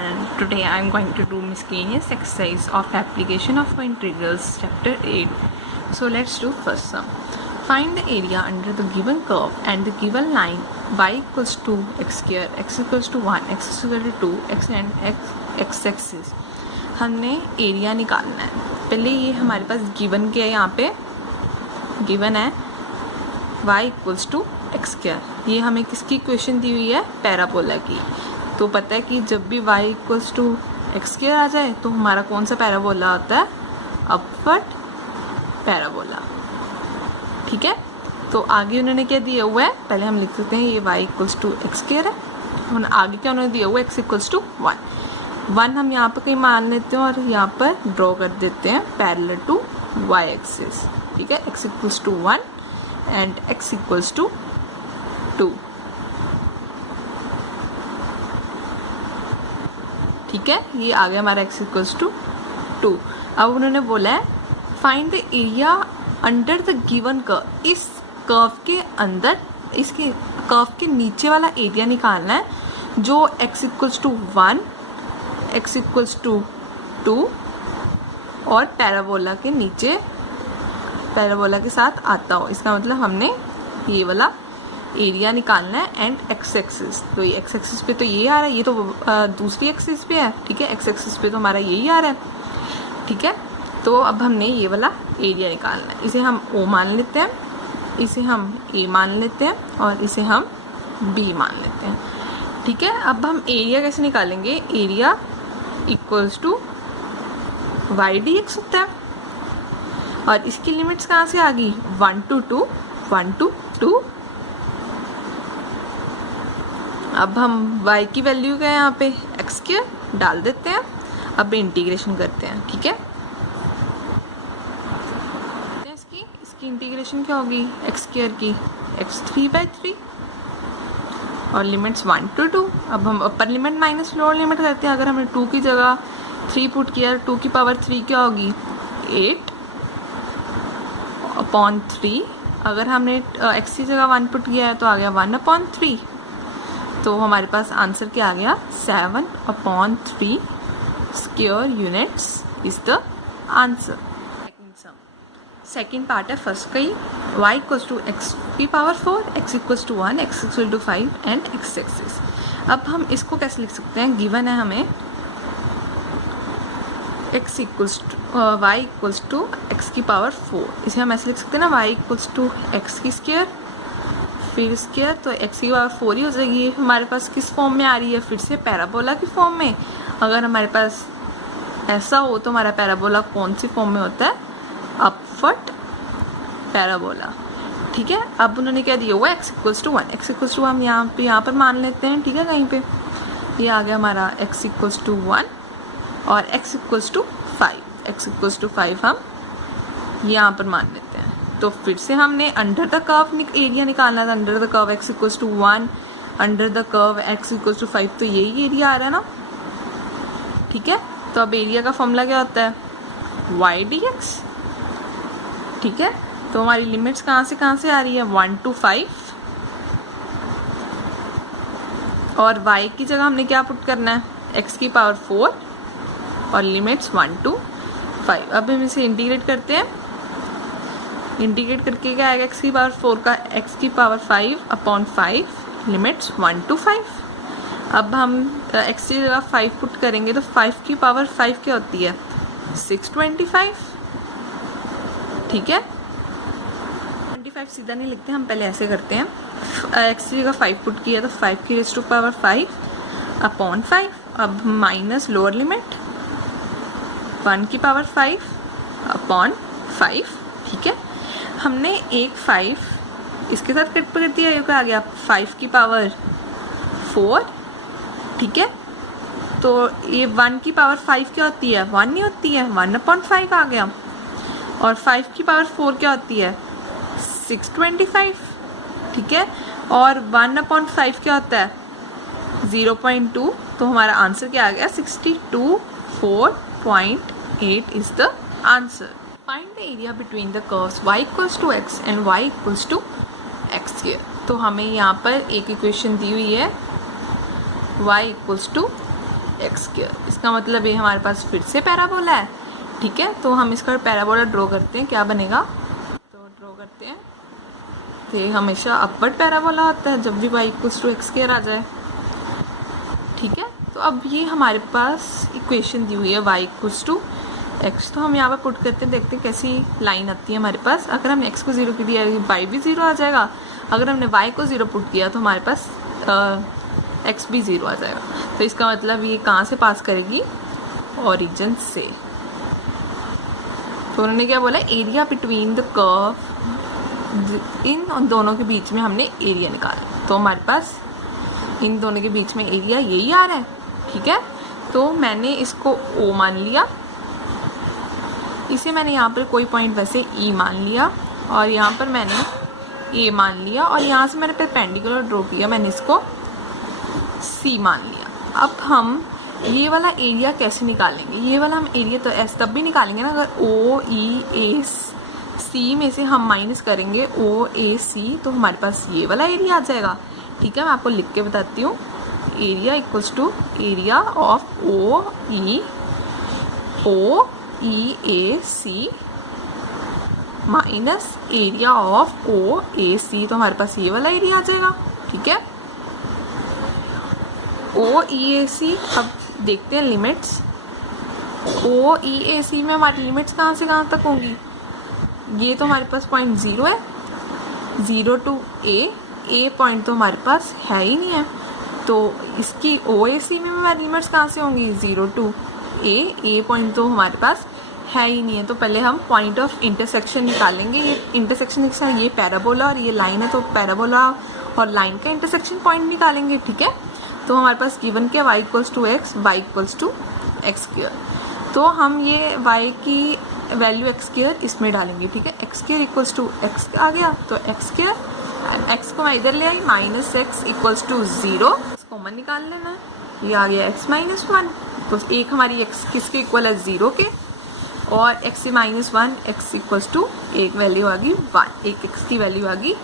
and today I am going to do miscellaneous exercise of application of integrals chapter 8. So let's do first sum. Find the area under the given curve and the given line y equals to x square, x equals to 1, x is equal to 2, x and x axis. हमने area निकालना है. पहले ये हमारे पास given क्या है, यहाँ पे गिवन है y equals to x square. ये हमें किसकी इक्वेशन दी हुई है, पैराबोला की. तो पता है कि जब भी y equals to x square आ जाए तो हमारा कौन सा पैराबोला होता है, अपवर्ड पैराबोला. ठीक है. तो आगे उन्होंने क्या दिया हुआ है, पहले हम लिख सकते हैं ये y equals to x square है. आगे क्या उन्होंने दिया हुआ है, x इक्वल्स टू 1 हम यहाँ पर कहीं मान लेते हैं और यहाँ पर ड्रॉ कर देते हैं पैरेलल टू y एक्सिस. ठीक है. x equals to 1 and x equals to 2. ठीक है. ये आ गया हमारा x इक्वल्स टू 2. अब उन्होंने बोला है find the area under the given curve. इस कर्व के अंदर, इसके कर्व के नीचे वाला एरिया निकालना है जो x equals to 1, x equals to 2 और पैराबोला के नीचे, पैराबोला के साथ आता हो. इसका मतलब हमने ये वाला एरिया निकालना है एंड एक्स एक्सिस. तो ये एक्स एक्सिस पे तो ये आ रहा है, ये तो दूसरी एक्सिस पे है. ठीक है. एक्स एक्सिस पे तो हमारा यही आ रहा है. ठीक है. तो अब हमने ये वाला एरिया निकालना है. इसे हम O मान लेते हैं, इसे हम A मान लेते हैं और इसे हम B मान लेते हैं. ठीक है. अब हम एरिया कैसे निकालेंगे, area equals to y d x होता है और इसकी लिमिट्स कहाँ से आ गई, 1 to 2, 1 to 2. अब हम y की वैल्यू क्या है यहाँ पे, x स्क्वायर डाल देते हैं. अब इंटीग्रेशन करते हैं. ठीक है. इसकी इंटीग्रेशन क्या होगी, x स्क्वायर की x 3/3 और लिमिट्स 1 to 2. अब हम अपर लिमिट माइनस लोअर लिमिट करते हैं. अगर हमने 2 की जगह 3 पुट किया, 2 की पावर 3 क्या होगी, 8/3. अगर हमने x की जगह 1 पुट किया है तो आ गया 1/3. तो हमारे पास आंसर क्या आ गया, 7/3 square units is the answer. Second part है फर्स्ट का ही. y इक्वल्स टू एक्स की power 4, x equals to 1, x equal to 5 and x axis. अब हम इसको कैसे लिख सकते हैं, गिवन है हमें x equals to y equals to x की पावर 4. इसे हम ऐसे लिख सकते हैं ना, y इक्वल्स टू एक्स की स्क्वायर फिर स्क्वायर, तो x की पावर 4 ही हो जाएगी. हमारे पास किस फॉर्म में आ रही है, फिर से पैराबोला की फॉर्म में. अगर हमारे पास ऐसा हो तो हमारा पैराबोला कौन सी फॉर्म में होता है, अपवर्ड पैराबोला. ठीक है. अब उन्होंने क्या दिया हुआ है, x equals to 1, x equals to हम यहाँ पर मान लेते हैं. ठीक है. कहीं पे ये आ गया हमारा x इक्वल्स टू 1 और x equals to 5, x equals to 5 हम यहाँ पर मान लेते हैं. तो फिर से हमने अंडर द कर्व एरिया निकालना था. Under the curve x equals to 1, under the curve x equals to 5, तो यही एरिया आ रहा है ना. ठीक है. तो अब एरिया का फॉर्मूला क्या होता है, y dx. ठीक है. तो हमारी लिमिट्स कहाँ से आ रही है, 1 to 5 और y की जगह हमने क्या पुट करना है, x की पावर 4 और लिमिट्स 1 to 5. अब हम इसे इंटीग्रेट करते हैं. इंटीग्रेट करके क्या आएगा, x की पावर 4 का x की पावर 5/5 लिमिट्स 1 to 5. अब हम x की जगह 5 पुट करेंगे तो 5 की पावर 5 क्या होती है, 625. ठीक है. 25 सीधा नहीं लिखते, हम पहले ऐसे करते हैं. x की जगह 5 पुट किया तो 5 की रेज़ टू पावर 5/5. अब माइनस लोअर लिमिट 1 की पावर 5/5. ठीक है. हमने एक 5 इसके साथ कट कर दिया, ये क्या आ गया, 5 की पावर 4. ठीक है. तो ये 1 की पावर 5 क्या होती है, 1 नहीं होती है, 1/5 आ गया. और 5 की पावर 4 क्या होती है, 625. ठीक है. और 1/5 क्या होता है, 0.2. तो हमारा आंसर क्या आ गया, 62.4.8 is the answer. Find the area between the curves y equals to x and y equals to x square. तो हमें यहाँ पर एक इक्वेशन दी हुई है y equals to x square. इसका मतलब ये हमारे पास फिर से पैराबोला है। ठीक है, तो हम इसका पैराबोला ड्रॉ करते हैं, क्या बनेगा, तो ड्रॉ करते हैं। तो ये हमेशा अपवर्ड पैराबोला होता है जब भी y equals to x square आ जाए। ठीक है, तो अब ये हमारे पास इक्वेशन दी हुई है y इक्वल्स टू एक्स, तो हम यहाँ पर पुट करते हैं, देखते हैं कैसी लाइन आती है हमारे पास। अगर हमने x को 0 की दिया y भी 0 आ जाएगा, अगर हमने y को 0 पुट किया तो हमारे पास x भी 0 आ जाएगा। तो इसका मतलब ये कहाँ से पास करेगी, ओरिजिन से। तो उन्होंने क्या बोला, एरिया बिटवीन द कर्व, इन दोनों के बीच में हमने एरिया निकाला। तो हमारे पास इन दोनों के बीच में एरिया यही आ रहा है। ठीक है, तो मैंने इसको O मान लिया, इसे मैंने यहाँ पर कोई पॉइंट वैसे E मान लिया, और यहाँ पर मैंने A मान लिया, और यहाँ से मैंने परपेंडिकुलर ड्रॉ किया, मैंने इसको C मान लिया। अब हम ये वाला एरिया कैसे निकालेंगे, ये वाला हम एरिया तो ऐसे तब भी निकालेंगे ना अगर OEAC में से हम माइनस करेंगे OAC, तो हमारे पास ये वाला एरिया आ जाएगा। ठीक है, मैं आपको लिख के बताती हूँ। Area equals to area of OEAC minus area of OAC, तो हमारे पास ये वाला एरिया आ जाएगा। ठीक है, OEAC, अब देखते हैं लिमिट्स। OEAC में हमारी लिमिट्स कहाँ से कहाँ तक होंगी, ये तो हमारे पास पॉइंट 0 है, 0 टू A पॉइंट तो हमारे पास है ही नहीं है, तो इसकी OAC में हमारी लिमिट्स कहाँ से होंगी, 0 टू A पॉइंट तो हमारे पास है ही नहीं है। तो पहले हम पॉइंट ऑफ इंटरसेक्शन निकालेंगे। ये इंटरसेक्शन, ये पैराबोला और ये लाइन है, तो पैराबोला और लाइन का इंटरसेक्शन पॉइंट निकालेंगे। ठीक है, तो हमारे पास गिवन क्या, y equals to x, y equals to x square. तो हम ये y की वैल्यू एक्स स्क्वायर इसमें डालेंगे। ठीक है, X square equals to X आ गया, तो एक्स स्क्वायर, एक्स को मैं इधर ले आई, minus X equals to 0, common निकाल लेना है, ये आ गया x माइनस 1। तो एक हमारी x किसके इक्वल है, 0 के, और x से माइनस 1, x इक्वल्स टू एक वैल्यू आ गई 1, एक x की वैल्यू आ गई। ये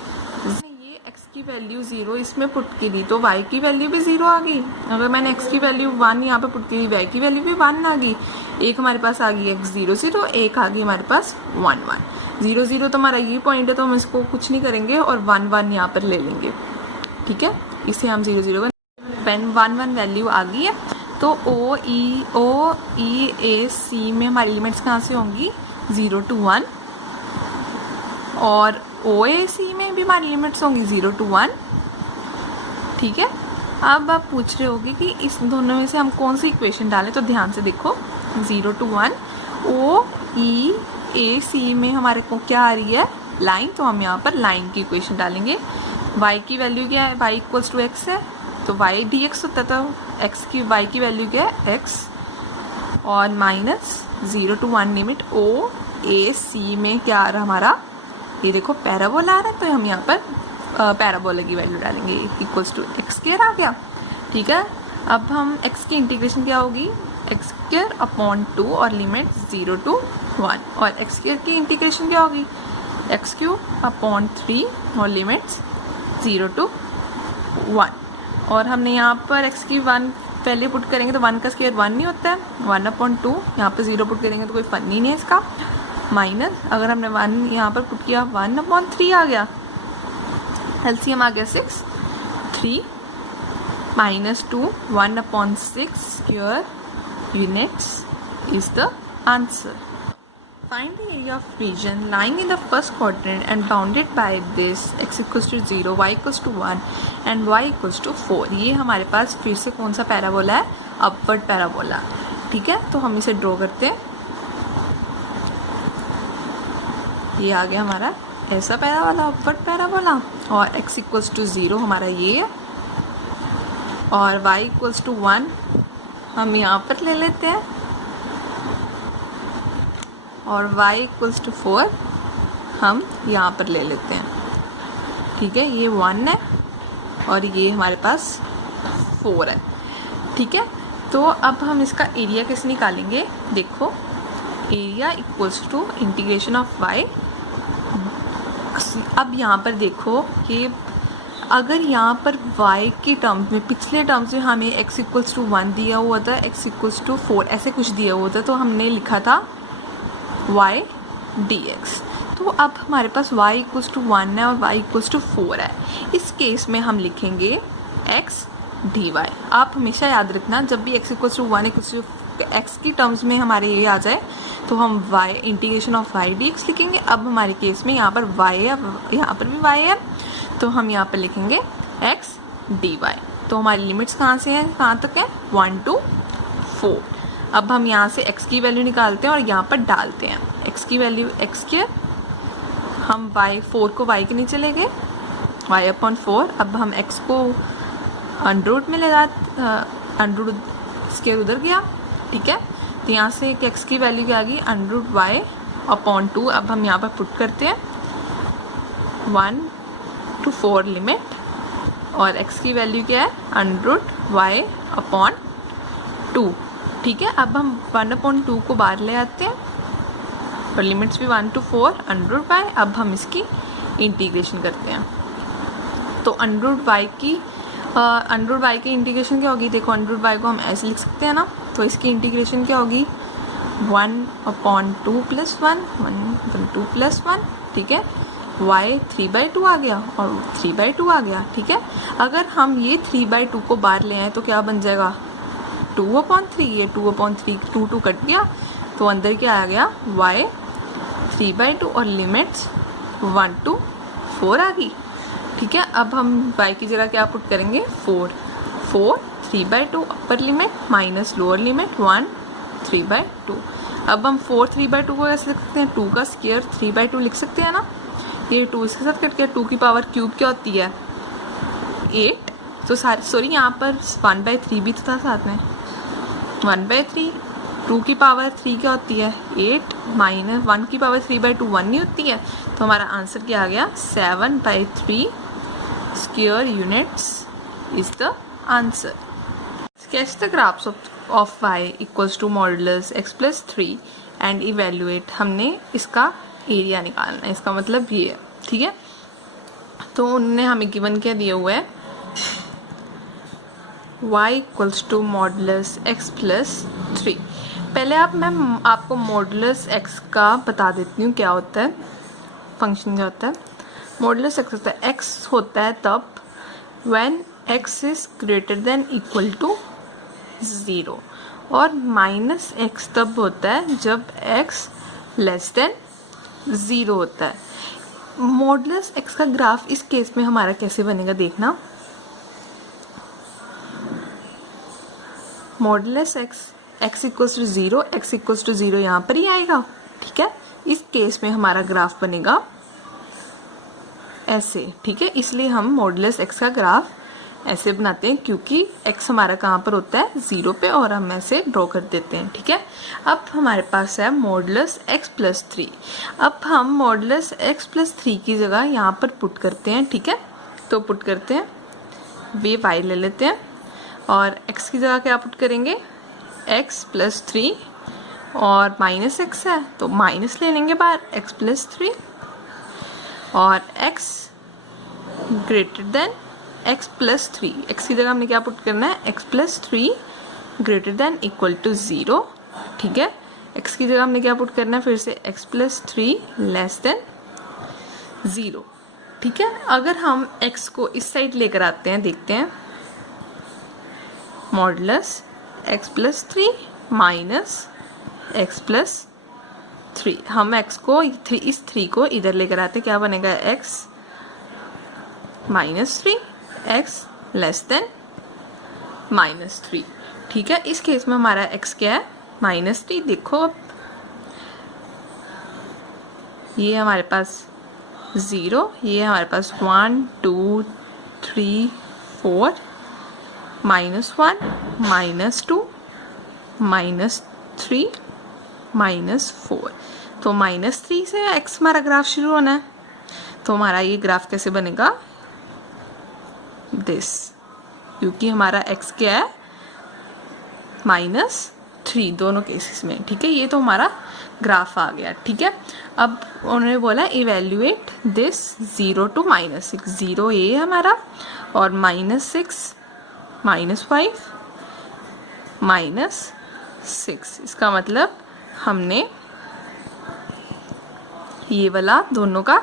x की वैल्यू 0 इसमें पुट की दी, तो y की वैल्यू भी 0 आ गई। अगर मैंने x की वैल्यू 1 यहाँ पे पुट की दी, y की वैल्यू भी 1 आ गई। एक हमारे पास आ गई x 0 0, एक आ गई हमारे पास 1 1। 0 0 तो हमारा ये पॉइंट है, तो हम इसको कुछ नहीं करेंगे और 1 1 यहाँ पर ले लेंगे। ठीक है, इसे हम 0 0 1 1 वैल्यू आ गई है। तो OEAC में हमारी लिमिट्स कहाँ से होंगी, 0 टू 1, और OAC में भी हमारी लिमिट्स होंगी 0 टू 1। ठीक है, अब आप पूछ रहे होगे कि इस दोनों में से हम कौन सी इक्वेशन डालें, तो ध्यान से देखो, 0 टू 1 OEAC में हमारे को क्या आ रही है, लाइन, तो हम यहाँ पर लाइन की इक्वेशन डालेंगे। y की वैल्यू क्या है, y इक्वल्स टू एक्स है, तो y dx होता था, x की y की वैल्यू क्या है, x, और माइनस 0 टू 1 लिमिट OAC में क्या आ रहा हमारा, ये देखो पैराबोला आ रहा है, तो हम यहाँ पर पैराबोला की वैल्यू डालेंगे, इक्वल्स टू एक्स स्क्वायर आ गया। ठीक है, अब हम x की इंटीग्रेशन क्या होगी, एक्स स्क्वायर अपॉन 2 और लिमिट 0 टू 1, और एक्स स्क्वायर की इंटीग्रेशन क्या होगी, एक्स क्यूब अपॉन 3 और लिमिट्स 0 टू 1, और हमने यहाँ पर x की 1 पहले पुट करेंगे तो 1 का स्क्वायर 1 नहीं होता है, 1 अपॉन 2, यहाँ पर 0 पुट करेंगे तो कोई फन ही नहीं है इसका, माइनस अगर हमने 1 यहाँ पर पुट किया 1 अपॉन 3 आ गया, एलसीएम आ गया 6, 3 minus 2, 1 upon 6 square units is the answer. Find the area of region lying in the first quadrant and bounded by this x equals to 0, y equals to 1 and y equals to 4. ये हमारे पास फिर से कौन सा parabola है, upward parabola. ठीक है, तो हम इसे ड्रॉ करते हैं। ये आ गया हमारा ऐसा पैराबोला, अपवर्ड पैराबोला, और x इक्वल्स टू 0 हमारा ये है, और y इक्वल्स टू 1 हम यहाँ पर ले लेते हैं, और y इक्वल्स टू 4 हम यहाँ पर ले लेते हैं। ठीक है, ये 1 है और ये हमारे पास 4 है। ठीक है, तो अब हम इसका एरिया कैसे निकालेंगे, देखो, area equals to integration of y। अब यहाँ पर देखो कि अगर यहाँ पर y के टर्म्स में, पिछले टर्म्स में हमें x इक्वल्स टू 1 दिया हुआ था, x इक्वल्स टू 4 ऐसे कुछ दिया हुआ था, तो हमने लिखा था y dx। तो अब हमारे पास y इक्वल्स टू 1 है और y इक्वल्स टू 4 है। इस केस में हम लिखेंगे x dy। आप हमेशा याद रखना, जब भी x equals to 1 equals to x की टर्म्स में हमारे ये आ जाए तो हम y integration of y dx लिखेंगे। अब हमारे केस में यहाँ पर y है, यहाँ पर भी y है, तो हम यहाँ पर लिखेंगे x dy। तो हमारी लिमिट्स कहाँ से हैं, कहाँ तक है, 1 to 4। अब हम यहाँ से x की वैल्यू निकालते हैं और यहाँ पर डालते हैं। x की वैल्यू x की, हम y 4 को y के नीचे ले गए, y अपॉन 4। अब हम x को अंडर रूट में ले जाते, अंडर रूट स्क्वायर उधर गया, ठीक है। तो यहाँ से x की वैल्यू क्या आ गई, अंडर रूट y अपॉन 2। अब हम यहाँ पर पुट करते हैं 1 to 4 लिमिट, और x की वैल्यू क्या है, अंडर रूट y अपॉन 2, ठीक है। अब हम 1 अपॉन 2 को बाहर ले आते हैं और लिमिट्स भी 1 to 4 अंडर रूट y। अब हम इसकी इंटीग्रेशन करते हैं, तो अंडर रूट y की इंटीग्रेशन क्या होगी, देखो अंडर रूट y को हम ऐसे लिख सकते हैं ना, तो इसकी इंटीग्रेशन क्या होगी, 1 अपॉन 2 प्लस 1, 1 अपॉन 2 प्लस 1, ठीक है। y 3/2 आ गया और 3/2 आ गया, ठीक है। अगर हम ये 3/2 को बाहर ले आए तो क्या बन जाएगा, 2/3। ये 2/3 2 कट गया, तो अंदर क्या आ गया, y 3/2 और लिमिट्स 1 to 4 आ गई, ठीक है। अब हम y की जगह क्या पुट करेंगे, 4 3/2 अपर लिमिट माइनस लोअर लिमिट 1 3/2। अब हम 4 3/2 को कैसे लिख सकते हैं, 2 का स्क्वायर 3/2 लिख सकते हैं ना। ये 2 इसके साथ कट गया, 2 की पावर क्यूब क्या होती है, 8। तो सॉरी यहाँ पर 1/3 भी तो था साथ में, 1/3। 2 की पावर 3 क्या होती है, 8, माइनस 1 की पावर 3/2 1 नहीं होती है। तो हमारा आंसर क्या आ गया, 7/3 square units is the answer. Sketch the graphs of y equals to modulus x plus 3 and evaluate. हमने इसका एरिया निकालना है, इसका मतलब ये है, ठीक है। तो उन्होंने हमें गिवन क्या दिया हुआ है, y equals to modulus x plus 3। पहले मैं आपको मॉडुलस x का बता देती हूँ क्या होता है, फंक्शन क्या होता है। मॉडुलस x होता है, x होता है तब when x is greater than equal to 0, और माइनस x तब होता है जब x लेस देन 0 होता है। मॉडुलस x का ग्राफ इस केस में हमारा कैसे बनेगा, देखना। Modulus x equals to 0, x equals to 0 यहाँ पर ही आएगा, ठीक है। इस केस में हमारा ग्राफ बनेगा ऐसे, ठीक है। इसलिए हम मॉडुलस x का ग्राफ ऐसे बनाते हैं, क्योंकि x हमारा कहाँ पर होता है, 0 पे, और हम ऐसे ड्रॉ कर देते हैं, ठीक है। अब हमारे पास है मॉडुलस x प्लस 3। अब हम मॉडुलस x प्लस 3 की जगह यहाँ पर पुट करते हैं, ठीक है। तो पुट करते हैं, वे y ले लेते हैं और x की जगह क्या पुट करेंगे, x प्लस 3, और माइनस x है तो माइनस ले लेंगे बाहर, x प्लस 3, और x greater than x plus 3। x की जगह हमने क्या पुट करना है, x plus 3 greater than equal to 0, ठीक है। x की जगह हमने क्या पुट करना है, फिर से x प्लस 3 लेस देन 0, ठीक है। अगर हम x को इस साइड लेकर आते हैं, देखते हैं, modulus x plus 3 minus x plus 3। हम x को इस 3 को इधर लेकर आते हैं, क्या बनेगा, x minus 3, x less than minus 3, ठीक है। इस केस में हमारा x क्या है, -3। देखो अब ये हमारे पास 0, ये हमारे पास 1 2 3 4, -1 -2 -3 -4। तो -3 से x हमारा ग्राफ शुरू होना है। तो हमारा ये ग्राफ कैसे बनेगा, दिस, क्योंकि हमारा x क्या है, -3 3 दोनों केसेस में, ठीक है। ये तो हमारा ग्राफ आ गया, ठीक है। अब उन्होंने बोला इवेल्युएट दिस 0 to -6, 0 ये है हमारा और -6 -5 -6, इसका मतलब हमने ये वाला दोनों का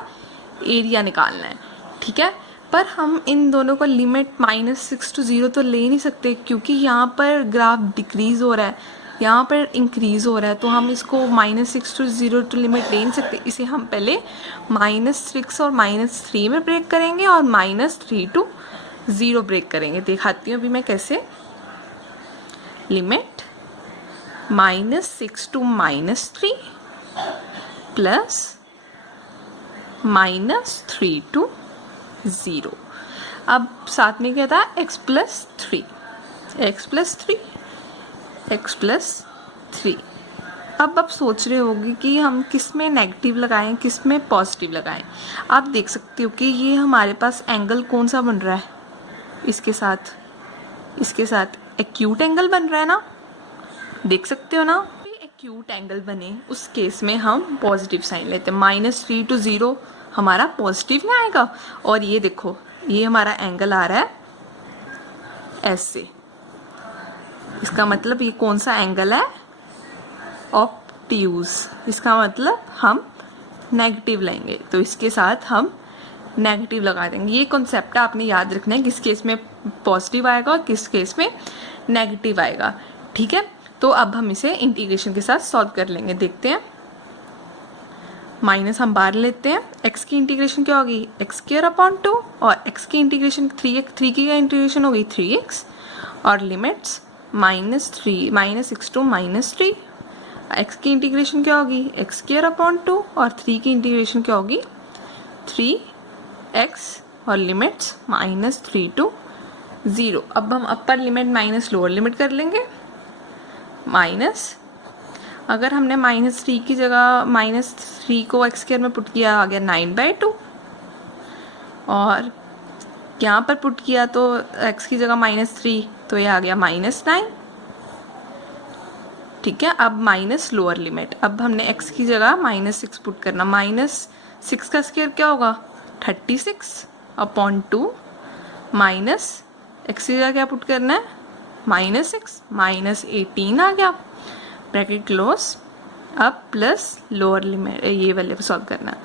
एरिया निकालना है, ठीक है। पर हम इन दोनों को लिमिट -6 to 0 तो ले नहीं सकते, क्योंकि यहाँ पर ग्राफ डिक्रीज हो रहा है, यहाँ पर इंक्रीज हो रहा है, तो हम इसको -6 to 0 तो लिमिट ले नहीं सकते। इसे हम पहले -6 और -3 में ब्रेक करेंगे और -3 to 0 ब्रेक करेंगे। दिखाती हूँ अभी मैं कैसे। Limit -6 to -3 plus -3 to 0। अब साथ में क्या था, x + 3, x + 3, x + 3। अब आप सोच रहे होगे कि हम किस में नेगेटिव लगाएं, किस में पॉजिटिव लगाएं। आप देख सकते हो कि ये हमारे पास एंगल कौन सा बन रहा है, इसके साथ एक्यूट एंगल बन रहा है ना, देख सकते हो ना। एक्यूट एंगल बने उस केस में हम पॉजिटिव साइन लेते हैं। -3 to 0 हमारा पॉजिटिव में आएगा, और ये देखो ये हमारा एंगल आ रहा है ऐसे, इसका मतलब ये कौन सा एंगल है, ऑब्ट्यूज, इसका मतलब हम नेगेटिव लेंगे, तो इसके साथ हम नेगेटिव लगा देंगे। ये कॉन्सेप्ट आपने याद रखना है, किस केस में पॉजिटिव आएगा और किस केस में नेगेटिव आएगा, ठीक है। तो अब हम इसे इंटीग्रेशन के साथ सॉल्व कर लेंगे, देखते हैं। माइनस हम बाहर लेते हैं, x की इंटीग्रेशन क्या होगी, x²/2, और x की इंटीग्रेशन 3 की इंटीग्रेशन होगी 3x, और लिमिट्स -6 to -3, x की इंटीग्रेशन क्या होगी x²/2, और 3 की इंटीग्रेशन क्या होगी 3x, और लिमिट्स -3 to 0। अब हम अपर लिमिट माइनस लोअर लिमिट कर लेंगे। माइनस, अगर हमने -3 की जगह -3 को x² में पुट किया, आ गया 9/2, और यहाँ पर पुट किया तो x की जगह -3, तो ये आ गया -9, ठीक है। अब माइनस लोअर लिमिट, अब हमने x की जगह -6 पुट करना, -6 का स्क्वायर क्या होगा 36/2, माइनस x की जगह क्या पुट करना है -6, -18 आ गया, ब्रैकेट क्लोज। अब प्लस लोअर लिमिट ये वाले सॉल्व करना है,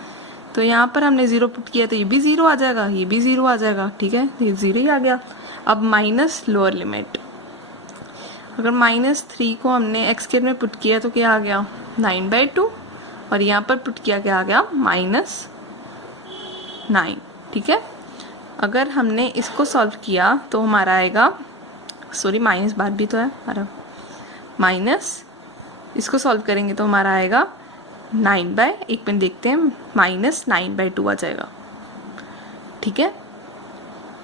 तो यहाँ पर हमने 0 पुट किया तो ये भी 0 आ जाएगा, ये भी 0 आ जाएगा, ठीक है, ये 0 ही आ गया। अब माइनस लोअर लिमिट, अगर -3 को हमने x² में पुट किया तो क्या आ गया 9/2, और यहाँ पर पुट किया क्या आ गया -9, ठीक है। अगर हमने इसको सॉल्व किया तो हमारा आएगा, सॉरी माइनस बार भी तो है हमारा, माइनस इसको सॉल्व करेंगे तो हमारा आएगा 1 मिनट देखते हैं, -9/2 आ जाएगा, ठीक है।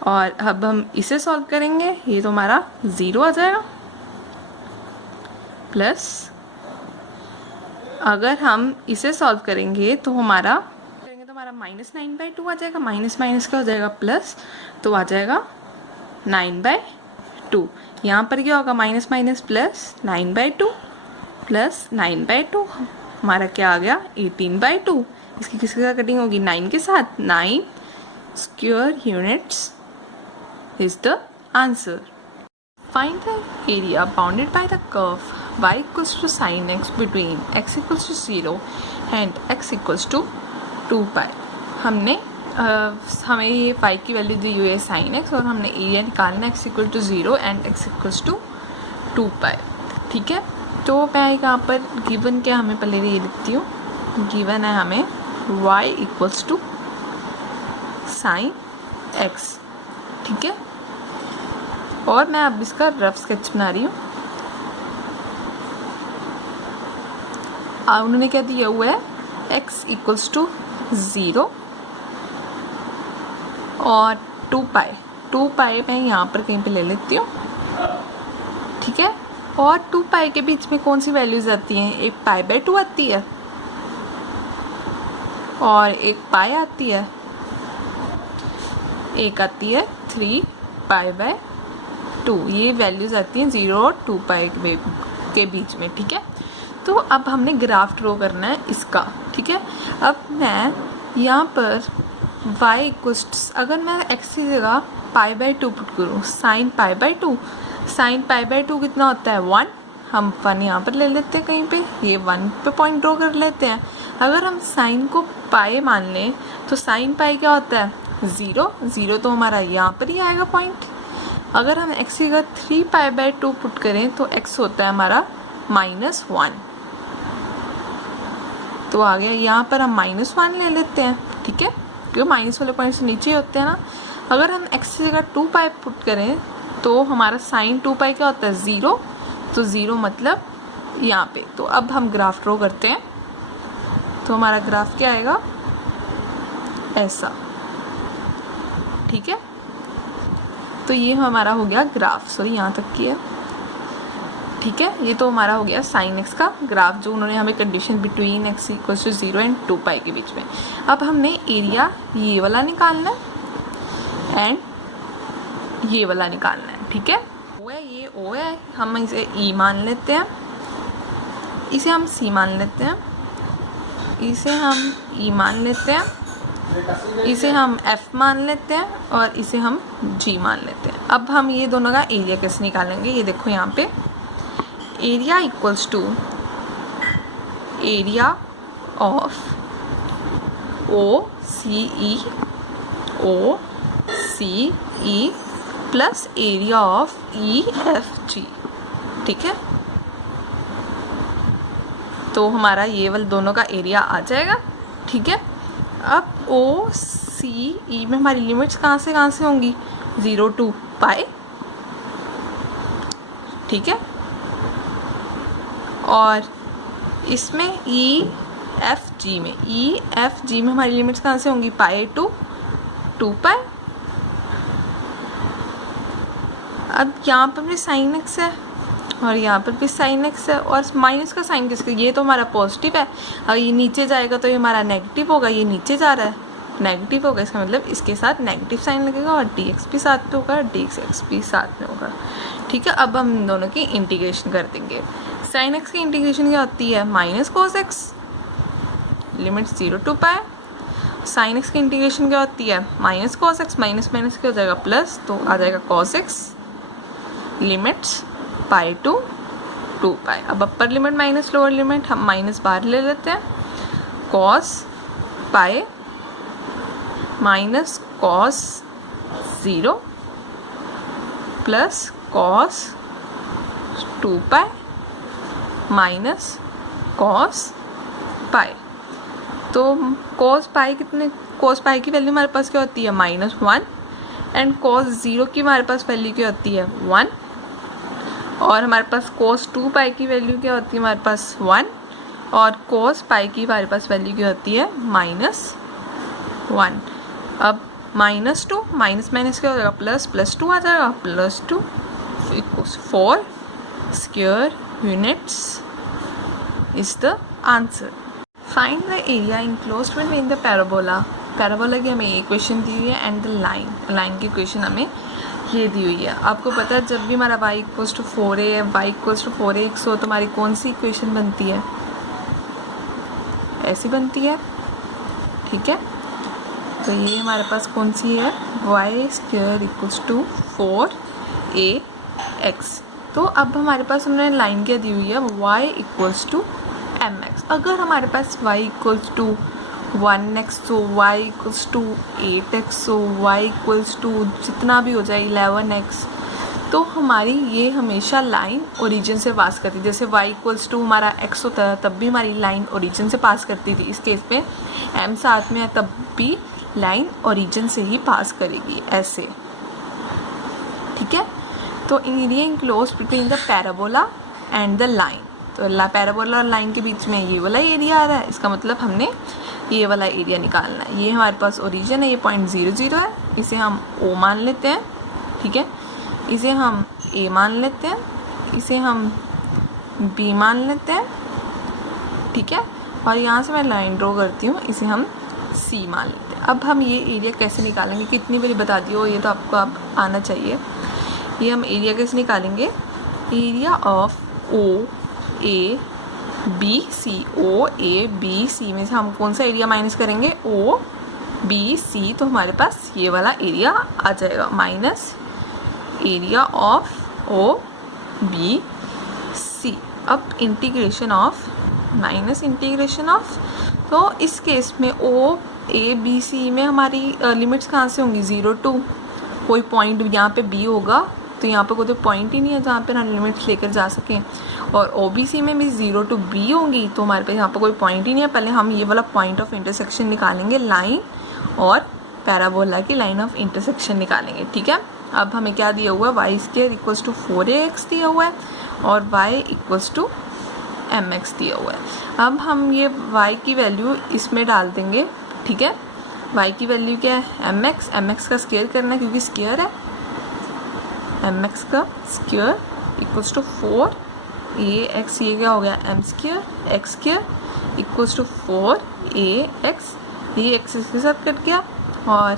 और अब हम इसे सॉल्व करेंगे, ये तो हमारा 0 आ जाएगा, प्लस अगर हम इसे सॉल्व करेंगे तो हमारा -9/2 आ जाएगा, माइनस माइनस क्या हो जाएगा प्लस, तो आ जाएगा 9/2। यहाँ पर क्या होगा माइनस माइनस प्लस 9/2 प्लस 9/2, हमारा क्या आ गया 18/2। इसकी किसके साथ कटिंग होगी 9 के साथ, 9 square units is the answer. Find the area bounded by the curve y equals to sin x between x equals to 0 and x equals to 2π। हमने हमें ये y की वैल्यू दी हुई है sin x, और हमने एरिया निकालना x equal to 0 and x equals to 2π, ठीक है। तो मैं यहाँ पर गिवन क्या, हमें पहले ये लिखती हूँ, गिवन है हमें y equals to sin x, ठीक है। और मैं अब इसका रफ स्केच बना रही हूँ। उन्होंने क्या दिया हुआ है x equals to 0 और 2π मैं यहाँ पर कहीं पे ले लेती हूँ, ठीक है। और 2π के बीच में कौन सी वैल्यूज आती हैं, एक π/2 आती है और एक π आती है, एक आती है 3π/2। ये वैल्यूज आती हैं 0 और 2π के बीच में, ठीक है। तो अब हमने ग्राफ ड्रॉ करना है इसका, ठीक है। अब मैं यहाँ पर y इक्वल्स, अगर मैं x की जगह π/2 पुट करूँ, साइन π/2, साइन π/2 कितना होता है 1, हम 1 यहाँ पर ले लेते हैं कहीं पे, ये 1 पे पॉइंट ड्रॉ कर लेते हैं। अगर हम साइन को पाई मान लें तो साइन पाई क्या होता है 0, 0 तो हमारा यहाँ पर ही आएगा पॉइंट। अगर हम x की जगह 3π/2 पुट करें तो x होता है हमारा -1, तो आ गया। यहाँ पर हम -1 ले लेते हैं, ठीक है, क्योंकि माइनस वाले पॉइंट से नीचे ही होते हैं ना। अगर हम x की जगह 2π पुट करें तो हमारा साइन 2π क्या होता है 0, तो 0 मतलब यहाँ पे। तो अब हम ग्राफ ड्रॉ करते हैं, तो हमारा ग्राफ क्या आएगा ऐसा, ठीक है। तो ये हमारा हो गया ग्राफ, सॉरी यहाँ तक की है, ठीक है। ये तो हमारा हो गया साइन x का ग्राफ, जो उन्होंने हमें condition between x equal to 0 and 2π के बीच में। अब हमने एरिया ये वाला निकालना है एंड ये वाला निकालना है, ठीक है। ओ है, ये ओ है, हम इसे E मान लेते हैं, इसे हम C मान लेते हैं, इसे हम E मान लेते हैं, इसे हम F मान लेते हैं और इसे हम G मान लेते हैं। अब हम ये दोनों का एरिया कैसे निकालेंगे, ये देखो यहाँ पे area equals to area of OCE plus area of EFG, ठीक है। तो हमारा ये वाला दोनों का एरिया आ जाएगा, ठीक है। अब OCE में हमारी लिमिट्स कहाँ से होंगी 0 to π, ठीक है। और इसमें EFG में हमारी लिमिट्स कहाँ से होंगी π to 2π। अब यहाँ पर भी साइन x है और यहाँ पर भी साइन x है, और माइनस का साइन किसका, ये तो हमारा पॉजिटिव है। अगर ये नीचे जाएगा तो ये हमारा नेगेटिव होगा, ये नीचे जा रहा है नेगेटिव होगा, इसका मतलब इसके साथ नेगेटिव साइन लगेगा और dx भी साथ में होगा, dx भी साथ में होगा, ठीक है। अब हम इन दोनों की इंटीग्रेशन कर देंगे। साइन x की इंटीग्रेशन क्या होती है minus cos x, limit 0 to π। Sine x की इंटीग्रेशन क्या होती है minus cos x, minus minus क्या हो जाएगा प्लस, तो आ जाएगा कॉस x, लिमिट्स π to 2π। अब upper limit minus lower limit हम माइनस बाहर ले लेते हैं, cos π minus cos 0 plus cos 2π minus cos π। तो कॉस π कितने, कॉस π की वैल्यू हमारे पास क्या होती है -1 एंड कॉस 0 की हमारे पास वैल्यू क्या होती है 1, और हमारे पास cos 2π की वैल्यू क्या होती है हमारे पास 1, और cos π की हमारे पास वैल्यू क्या होती है -1। अब -2 माइनस माइनस क्या हो जाएगा +2 आ जाएगा, +2 equals 4 square units is the answer. Find the area enclosed between the parabola. Parabola की हमें इक्वेशन दी हुई है एंड द लाइन की इक्वेशन हमें ये दी हुई है। आपको पता है जब भी हमारा y इक्वल्स टू 4a है, y इक्वल्स टू 4ax हो तो हमारी कौन सी इक्वेशन बनती है, ऐसी बनती है, ठीक है। तो ये हमारे पास कौन सी है y square equals to 4ax। तो अब हमारे पास उन्होंने लाइन क्या दी हुई है y इक्वल्स टू mx। अगर हमारे पास y इक्वल्स टू 1x हो, y इक्वल्स टू 8x हो, y इक्वल्स टू जितना भी हो जाए 11x, तो हमारी ये हमेशा लाइन ओरिजिन से पास करती है। जैसे y इक्वल्स टू हमारा x होता है तब भी हमारी लाइन ओरिजिन से पास करती थी, इस केस में m साथ में है तब भी लाइन ओरिजिन से ही पास करेगी, ऐसे, ठीक है। तो area enclosed between the parabola and the line, तो पैराबोला और लाइन के बीच में ये वाला एरिया आ रहा है, इसका मतलब हमने ये वाला एरिया निकालना है। ये हमारे पास ओरिजिन है, ये पॉइंट 0 0 है, इसे हम O मान लेते हैं, ठीक है। इसे हम A मान लेते हैं, इसे हम B मान लेते हैं, ठीक है। और यहाँ से मैं लाइन ड्रॉ करती हूँ, इसे हम C मान लेते हैं। अब हम ये एरिया कैसे निकालेंगे, कितनी बारी बता दियो, ये तो आपको अब आना चाहिए। ये हम एरिया कैसे निकालेंगे, area of A B C, O A B C में से हम कौन सा एरिया माइनस करेंगे, ओ बी सी, तो हमारे पास ये वाला एरिया आ जाएगा, minus area of O B C. अब integration of, minus integration of, तो इस केस में ओ ए बी सी में हमारी लिमिट्स कहाँ से होंगी, 0 टू कोई पॉइंट यहाँ पे बी होगा, तो यहाँ पे कोई तो पॉइंट ही नहीं है जहाँ पे हम लिमिट्स लेकर जा सकें, और ओ बी सी में भी 0 टू बी होंगी, तो हमारे पास यहाँ पर कोई पॉइंट ही नहीं है। पहले हम ये वाला पॉइंट ऑफ इंटरसेक्शन निकालेंगे, लाइन और पैराबोला की लाइन ऑफ इंटरसेक्शन निकालेंगे, ठीक है। अब हमें क्या दिया हुआ है, Y square equals to 4ax दिया हुआ है और y इक्वल्स टू mx दिया हुआ है। अब हम ये y की वैल्यू इसमें डाल देंगे, ठीक है। y की वैल्यू क्या है, mx, mx का स्क्वायर करना है क्योंकि स्क्वायर है, mx का स्क्वायर इक्वल्स टू 4ax, ये क्या हो गया, m square, x square equals to 4ax, ये x के साथ कट गया और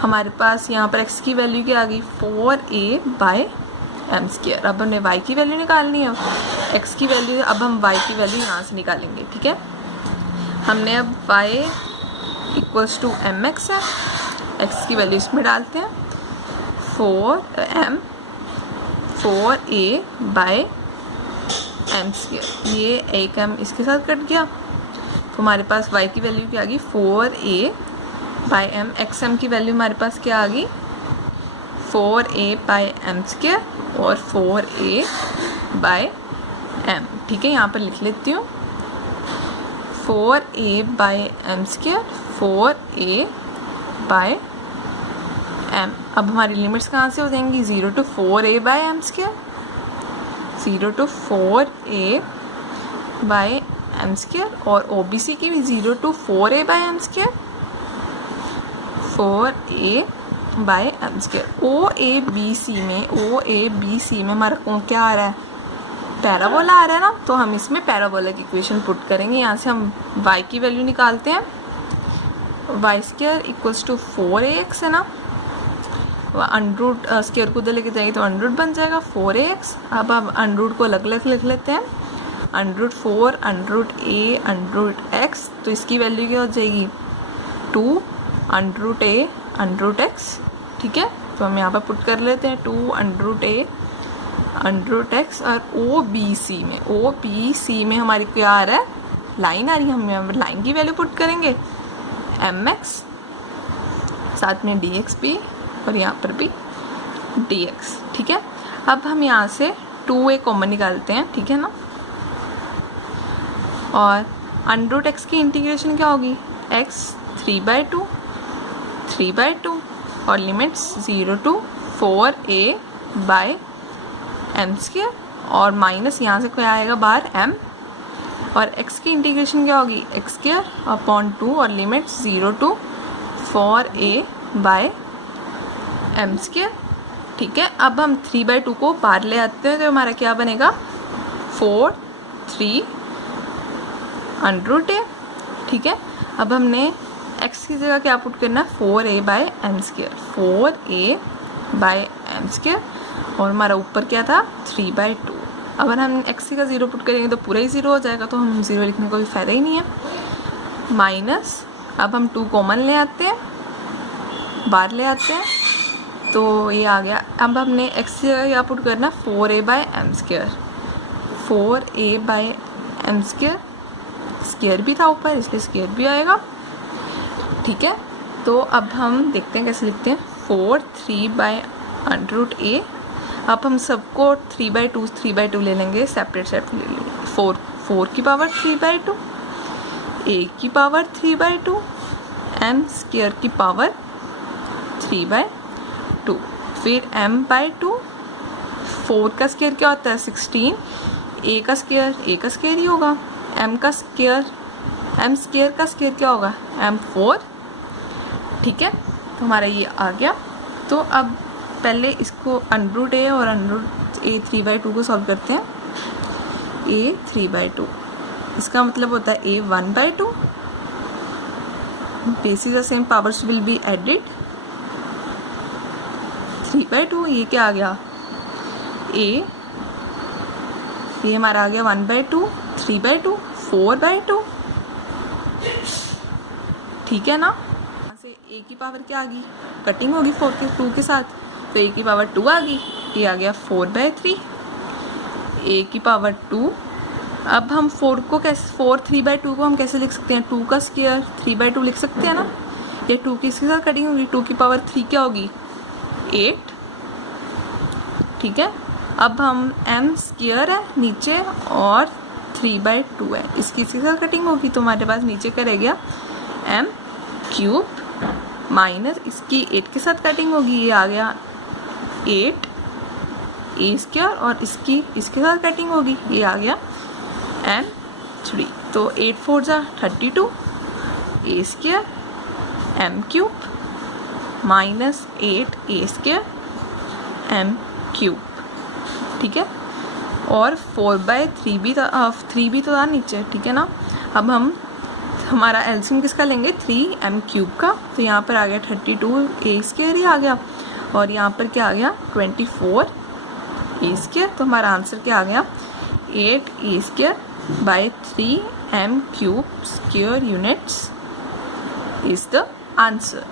हमारे पास यहाँ पर x की वैल्यू क्या आ गई, 4a/m स्क्वायर। अब हमने y की वैल्यू निकालनी है, x की वैल्यू, अब हम y की वैल्यू यहाँ से निकालेंगे, ठीक है। हमने अब y इक्वल्स टू mx है, x की वैल्यू इसमें डालते हैं, 4a/m स्क्वायर, ये एक m इसके साथ कट गया, तो हमारे पास y की वैल्यू क्या आ गई, 4a/m, xm की वैल्यू हमारे पास क्या आ गई, 4a/m स्क्वायर और 4a/m, ठीक है। यहाँ पर लिख लेती हूँ, 4a/m स्क्वायर, 4a/m। अब हमारी लिमिट्स कहाँ से हो जाएंगी, 0 to 4a/m square, 0 to 4a/m square, और OBC की भी 0 to 4a/m square, 4a/m square. OABC में हमारा क्या आ रहा है, पैराबोला आ रहा है ना, तो हम इसमें पैराबोला की इक्वेशन पुट करेंगे। यहाँ से हम y की वैल्यू निकालते हैं, y square equals to 4ax है ना, अंडरूट स्क्वायर को उधर लेके जाएंगे तो अंडरूट बन जाएगा 4ax। अब हम अंडरूट को अलग अलग लिख लेते हैं, √4, √a, √x, तो इसकी वैल्यू क्या हो जाएगी, 2 √a √x, ठीक है। तो हम यहाँ पर पुट कर लेते हैं 2 √a √x, और OBC में हमारी क्या आ रहा है, लाइन आ रही है, हम यहाँ पर लाइन की वैल्यू पुट करेंगे, mx, साथ में dx भी और यहाँ पर भी dx, ठीक है। अब हम यहाँ से 2a कॉमन निकालते हैं, ठीक है ना, और √x की इंटीग्रेशन क्या होगी, x 3/2 और लिमिट्स 0 टू 4a/m स्क्वायर, और माइनस यहाँ से क्या आएगा बाहर, m, और x की इंटीग्रेशन क्या होगी, x स्क्वायर अपॉन 2 और लिमिट्स 0 टू 4a/m स्क्वायर, ठीक है। अब हम 3/2 को बाहर ले आते हैं, तो हमारा क्या बनेगा, 4 3 √a, ठीक है। अब हमने x की जगह क्या पुट करना है, 4a/m स्क्वायर, 4a/m स्क्वायर, और हमारा ऊपर क्या था, 3/2। अगर हम x का 0 पुट करेंगे तो पूरा ही 0 हो जाएगा, तो हम 0 लिखने का कोई फ़ायदा ही नहीं है, माइनस, अब हम 2 कॉमन ले आते हैं, बाहर ले आते हैं, तो ये आ गया। अब हमने x की जगह क्या पुट करना, 4a/m square, 4a/m square, square भी था ऊपर इसलिए स्क्वायर भी आएगा, ठीक है। तो अब हम देखते हैं कैसे लिखते हैं, 4 3/√a। अब हम सबको 3/2 ले लेंगे, सेपरेट ले लेंगे, 4 की पावर 3/2, a की पावर 3/2, m स्क्वायर की पावर 3/2, फिर m/2, 4 का स्क्वायर क्या होता है, 16, a का स्क्वायर ही होगा, m स्क्वायर का स्क्वायर क्या होगा, m4, ठीक है। तो हमारा ये आ गया। तो अब पहले इसको √a और √a 3/2 को सॉल्व करते हैं, a 3/2, इसका मतलब होता है a 1/2, bases the same powers will be added, 3/2, ये क्या आ गया, a ये हमारा आ गया 1/2, 3/2, 4/2, ठीक है ना। यहाँ से a की पावर क्या आ गई, कटिंग होगी 4 के 2 के साथ, तो a की पावर 2 आ गई, ये आ गया 4/3, a की पावर 2। अब हम 4 3/2 को हम कैसे लिख सकते हैं, 2 का स्क्वायर 3/2 लिख सकते हैं ना। ये 2 की इसके साथ कटिंग होगी, 2 की पावर 3 क्या होगी, 8, ठीक है। अब हम m स्क्वायर है नीचे और 3/2 है, इसकी इसके साथ कटिंग होगी, तो हमारे पास नीचे क्या रह गया, m³ माइनस इसकी 8 के साथ कटिंग होगी, ये आ गया 8 a² और इसकी इसके साथ कटिंग होगी, ये आ गया m3। तो 8 4 जा 32 a² m³ minus 8 a² m³, ठीक है। और 4/3 भी था, 3 भी तो था नीचे, ठीक है ना। अब हम हमारा एलसीएम किसका लेंगे, 3m³ का, तो यहाँ पर आ गया 32 a² ही आ गया, और यहाँ पर क्या आ गया 24 a², तो हमारा आंसर क्या आ गया 8 a² by 3m³ square units is the answer।